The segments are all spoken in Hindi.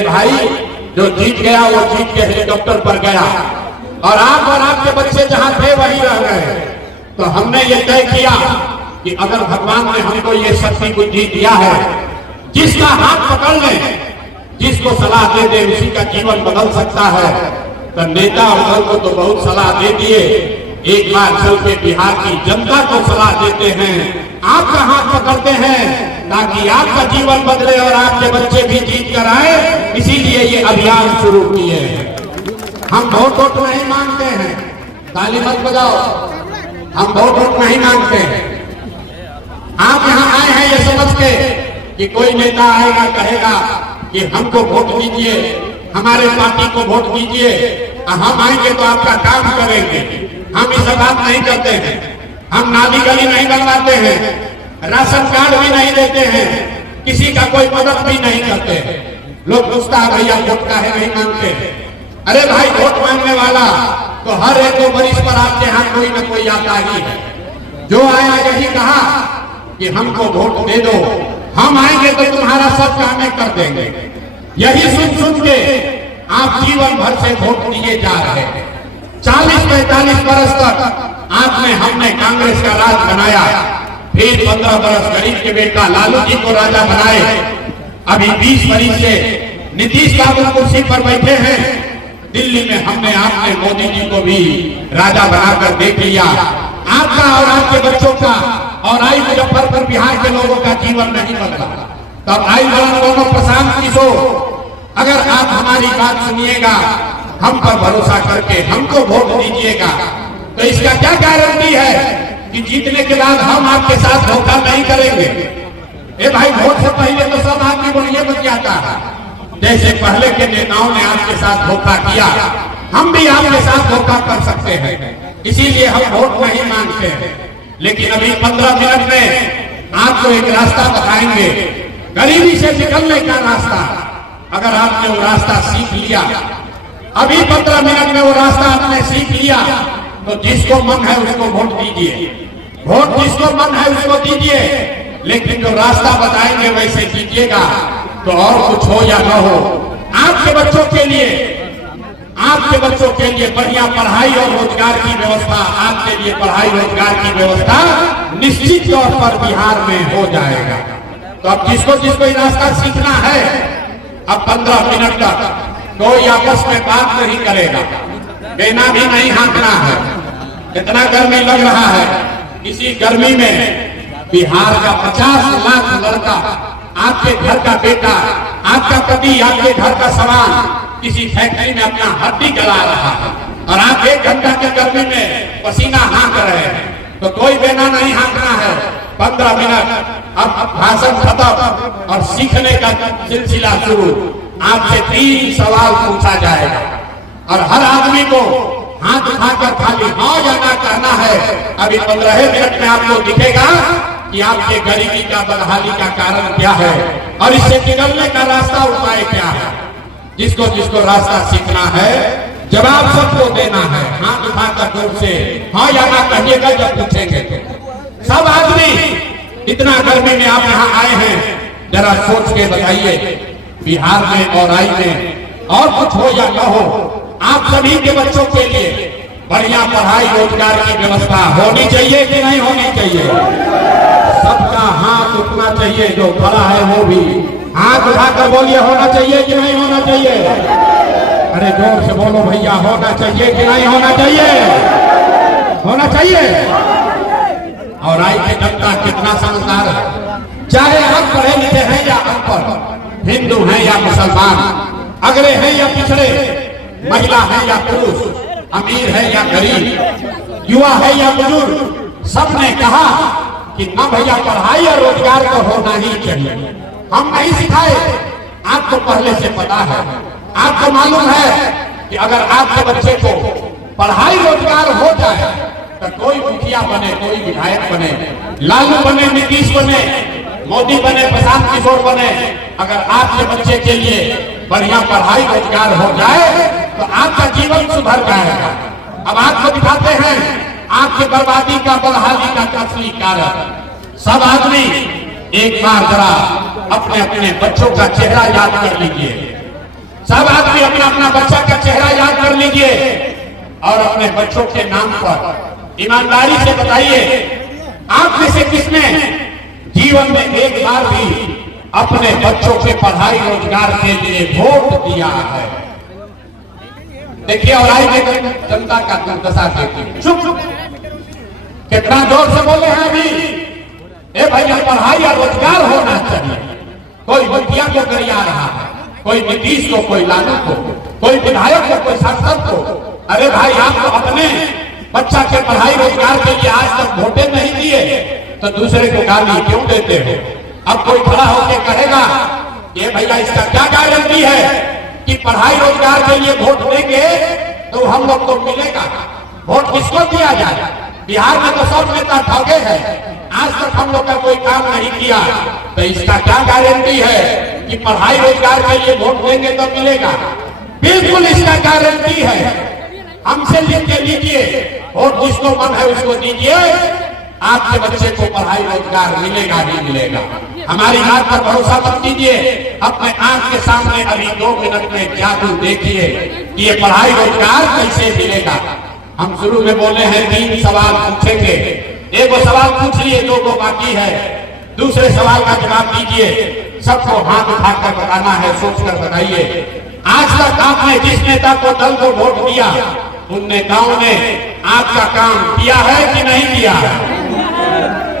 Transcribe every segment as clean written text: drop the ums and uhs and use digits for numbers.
भाई जो जीत गया वो जीत के हेलीकॉप्टर पर गया और आप और आपके बच्चे जहां थे वहीं रह गए। तो हमने ये तय किया कि अगर भगवान ने हमको ये शक्ति बुद्धि दिया है, जिसका हाथ पकड़ ले, जिसको सलाह दे दे उसी का जीवन बदल सकता है। तो नेता और दल को तो बहुत सलाह दे दिए, एक बार चल के बिहार की जनता को सलाह देते हैं, आपका हाथ पकड़ते हैं ताकि आपका जीवन बदले और आपके बच्चे भी जीत कर आए। इसीलिए ये अभियान शुरू किए हैं। हम वोट नहीं मांगते हैं, ताली मत बजाओ, हम वोट नहीं मांगते हैं। आप यहाँ आए हैं ये समझ के कि कोई नेता आएगा कहेगा कि हमको वोट दीजिए, हमारे पार्टी को वोट दीजिए, हम आएंगे तो आपका काम करेंगे। हम इस बात नहीं करते हैं, हम नाली गली नहीं बनवाते हैं, राशन कार्ड भी नहीं देते हैं, किसी का कोई मदद भी नहीं करते हैं। लोग पूछता है भैया वोट का है नहीं मांगते हैं। अरे भाई वोट मांगने वाला तो हर एक वरिष्ठ पर आपके यहाँ कोई न कोई आता ही है। जो आया यही कहा कि हमको वोट दे दो, हम आएंगे तो तुम्हारा सब काम कर देंगे। यही सुन सुन के आप जीवन भर से वोट दिए जा रहे हैं। 40-45 बरस तक आपने हमने कांग्रेस का राज बनाया, फिर 15 बरस गरीब के बेटा लालू जी को राजा बनाए, अभी 20 बरस से नीतीश बाबू कुर्सी पर बैठे हैं। दिल्ली में हमने आपने मोदी जी को भी राजा बनाकर देख लिया। आपका और आपके बच्चों का और आई मुजफ्फरपुर बिहार के लोगों का जीवन नहीं बदला। तब आई दोनों प्रशांत किशोर, अगर आप हमारी बात सुनिएगा, हम पर भरोसा करके हमको वोट दीजिएगा, तो इसका क्या गारंटी है कि जीतने के बाद हम आपके साथ धोखा नहीं करेंगे। ए भाई वोट से पहले तो सब आदमी बोलिए बच जाता है, जैसे पहले के नेताओं ने आपके साथ धोखा किया, हम भी आपके साथ धोखा कर सकते हैं। इसीलिए हम वोट नहीं मांगते हैं। लेकिन अभी 15 मिनट में आपको एक रास्ता बताएंगे, गरीबी से निकलने का रास्ता। अगर आपने वो रास्ता सीख लिया, अभी 15 मिनट में वो रास्ता आपने सीख लिया, तो जिसको मन है उसको वोट दीजिए, वोट जिसको मन है उसको दीजिए। लेकिन जो रास्ता बताएंगे वैसे कीजिएगा, तो और कुछ हो या न हो, आपके बच्चों के लिए, आपके बच्चों के लिए बढ़िया पढ़ाई और रोजगार की व्यवस्था, आपके लिए पढ़ाई रोजगार की व्यवस्था निश्चित तौर पर बिहार में हो जाएगा। तो अब जिसको जिसको ये रास्ता सीखना है, अब 15 मिनट तक कोई आपस में बात नहीं करेगा, बेना भी नहीं हाँकना है। इतना गर्मी लग रहा है, इसी गर्मी में बिहार का 50 लाख लड़का, आपके घर का बेटा, आपका पति, आपके घर का सामान किसी फैक्ट्री में अपना हड्डी गला रहा है और आप 1 घंटा के गर्मी में पसीना हाँक रहे हैं, तो कोई बेना नहीं हाँकना है। 15 मिनट अब भाषण खत्म और सीखने का सिलसिला शुरू। आपसे 3 सवाल पूछा जाएगा और हर आदमी को हाथ उठाकर खाली हाँ या ना कहना है। अभी 15 मिनट में आपको दिखेगा कि आपके गरीबी का, बदहाली का कारण क्या है और इससे निकलने का रास्ता, उपाय क्या है। जिसको जिसको रास्ता सीखना है, जवाब सबको देना है, हाथ उठाकर जोर से हाँ या ना कहिएगा जब पूछेंगे तो। सब आदमी, इतना गर्मी में आप यहाँ आए हैं, जरा सोच के बताइए, बिहार में और आई में और कुछ हो या न हो, आप सभी के बच्चों के लिए बढ़िया पढ़ाई रोजगार की व्यवस्था होनी चाहिए कि नहीं होनी चाहिए। सबका हाथ उठना चाहिए, जो खड़ा है वो भी हाथ उठाकर बोलिए होना चाहिए कि नहीं होना चाहिए। अरे जोर से बोलो भैया, होना चाहिए कि नहीं होना चाहिए, होना चाहिए। और आई की जनता कितना समझदार है, चाहे आप पढ़े लिखे हैं या अनपढ़, हिंदू हैं या मुसलमान, अगड़े हैं या पिछड़े, महिला है या पुरुष, अमीर है या गरीब, युवा है या बुजुर्ग, सबने कहा कि ना भैया पढ़ाई और रोजगार तो होना ही चाहिए। हम नहीं सिखाए, आपको पहले से पता है, आपको मालूम है कि अगर आपके बच्चे को पढ़ाई रोजगार हो जाए तो कोई मुखिया बने, कोई विधायक बने, लालू बने, नीतीश बने, मोदी बने, प्रशांत किशोर बने, अगर आपके बच्चे के लिए बढ़िया पढ़ाई रोजगार हो जाए तो आपका जीवन सुधर जाएगा। अब आपको दिखाते हैं आपकी बर्बादी का, बदहाली का असली कारण। सब आदमी एक बार जरा अपने अपने बच्चों का चेहरा याद कर लीजिए। सब आदमी अपना अपना बच्चा का चेहरा याद कर लीजिए और अपने बच्चों के नाम पर ईमानदारी से बताइए, आप में से किसने जीवन में एक बार भी अपने बच्चों के पढ़ाई रोजगार के लिए वोट दिया है? देखिए और आइए जनता का दुर्दशा देखिए। चुप चुप, कितना जोर से बोले हैं अभी। ए भैया, पढ़ाई और रोजगार होना चाहिए। कोई मुखिया को गरिया रहा है, कोई नीतीश को, कोई लालू को, कोई विधायक को, कोई सांसद को। अरे भाई, आप तो अपने बच्चा के पढ़ाई रोजगार के लिए आज तक वोटे नहीं दिए तो दूसरे को गाली क्यों देते हो? अब कोई खड़ा होकर कहेगा ये भैया इसका क्या गारंटी है कि पढ़ाई रोजगार के लिए वोट देंगे तो हम लोग को मिलेगा? वोट किसको दिया जाए? बिहार में तो सब नेता ठगे हैं, आज तक हम लोग का कोई काम नहीं किया, तो इसका क्या गारंटी है कि पढ़ाई रोजगार के लिए वोट देंगे तो मिलेगा? बिल्कुल इसका गारंटी है। हमसे लिख के लीजिए, वोट जिसको मन है उसको दीजिए, आपके बच्चे को पढ़ाई रोजगार मिलेगा ही मिलेगा। हमारी बात पर भरोसा मत कीजिए, अपने आंख के सामने अभी 2 मिनट में जादू देखिए कि ये पढ़ाई रोजगार कैसे मिलेगा। हम शुरू में बोले हैं 3 सवाल पूछेंगे, एक सवाल पूछ लिए, 2 को बाकी है। दूसरे सवाल का जवाब दीजिए, सबको हाथ उठाकर बताना है, सोचकर बताइए। आज तक आपने जिस नेता को, दल को वोट दिया, उन नेताओं ने आपका काम किया है कि नहीं किया है?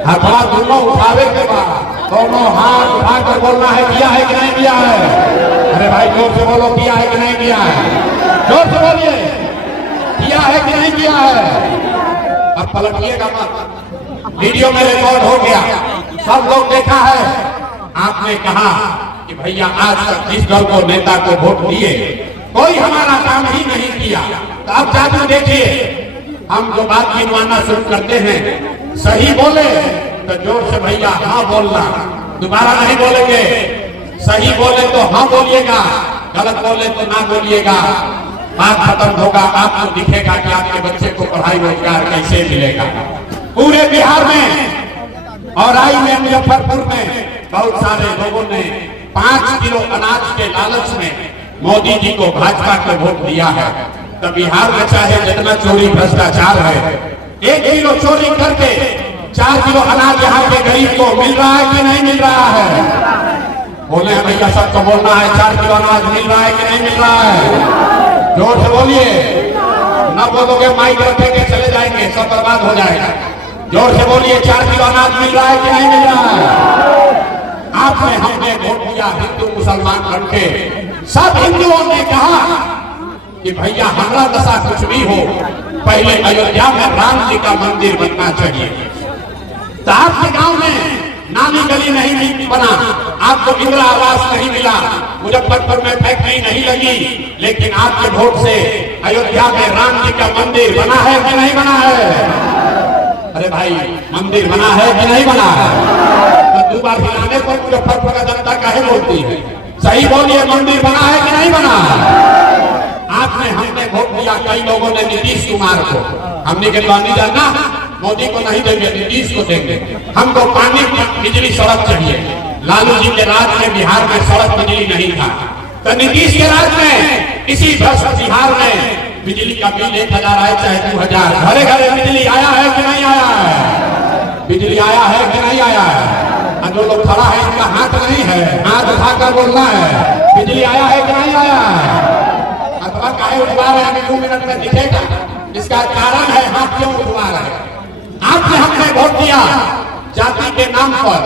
हथवा दोनों उठावे के बाद दोनों हाथ उठाकर बोलना है किया है कि नहीं किया है। अरे भाई, जोर से बोलो, किया है कि नहीं किया है? जोर से बोलिए, किया है कि नहीं किया है? अब पलटिएगा मत, वीडियो में रिकॉर्ड हो गया, सब लोग देखा है। आपने कहा कि भैया आज तक जिस दल को, नेता को वोट दिए, कोई हमारा काम ही नहीं किया। तो अब जादू देखिए, हम जो बात गिनवाना शुरू करते हैं, सही बोले तो जोर से भैया हाँ बोलना, दोबारा नहीं बोलेंगे। सही बोले तो हाँ बोलिएगा, गलत बोले तो ना बोलिएगा। बात खत्म होगा, आपको दिखेगा कि आपके बच्चे को पढ़ाई रोजगार कैसे मिलेगा। पूरे बिहार में और आई में, मुजफ्फरपुर में बहुत सारे लोगों ने 5 किलो अनाज के लालच में मोदी जी को, भाजपा को वोट दिया है। तो बिहार में चाहे जितना चोरी भ्रष्टाचार है, 1 किलो चोरी करके 4 किलो अनाज यहाँ के गरीब को मिल रहा है कि नहीं मिल रहा है? बोले हैं भैया, सबको बोलना है, 4 किलो अनाज मिल रहा है कि नहीं मिल रहा है? जोर से बोलिए, न बोलोगे माइक रखे के चले जाएंगे, सब बर्बाद हो जाएगा। जोर से बोलिए, 4 किलो अनाज मिल रहा है कि नहीं मिल रहा है? आपने, हमने वोट दिया हिंदू मुसलमान बनके, सब हिंदुओं ने कहा कि भैया हमारा दशा कुछ भी हो, पहले अयोध्या में राम जी का मंदिर बनना चाहिए। तो आपके गांव में नाली गली नहीं बना, आपको इंदिरा आवास नहीं मिला, मुजफ्फरपुर में फैक्ट्री नहीं लगी, लेकिन आपके वोट से अयोध्या में राम जी का मंदिर बना है कि नहीं बना है? अरे भाई, मंदिर बना है कि नहीं बना है? तो 2 बार हिलाने पर मुजफ्फरपुर का जनता काहे बोलती है? सही बोलिए, मंदिर बना है कि नहीं बना है? आपने, हमने वोट दिया, कई लोगों ने नीतीश कुमार को, हमने के बानी जाना, मोदी को नहीं देंगे, नीतीश को देंगे। हमको पानी, बिजली, सड़क चाहिए। लालू जी के राज में बिहार में सड़क, बिजली नहीं था, तो नीतीश के राज में, इसी भ्रष्ट बिहार में बिजली का बिल 1000 आए चाहे 2000, घरे घरे बिजली आया है कि नहीं आया है? बिजली आया है कि नहीं आया है? जो लोग खड़ा है इनका हाथ नहीं है, हाथ उठाकर बोलना है, बिजली आया है कि नहीं आया है? अथवा काहे उठवा रहे हैं, 2 मिनट में दिखेगा। इसका कारण है हाथ क्यों उठवा रहे हैं। आपने, हमने वोट दिया जाति के नाम पर,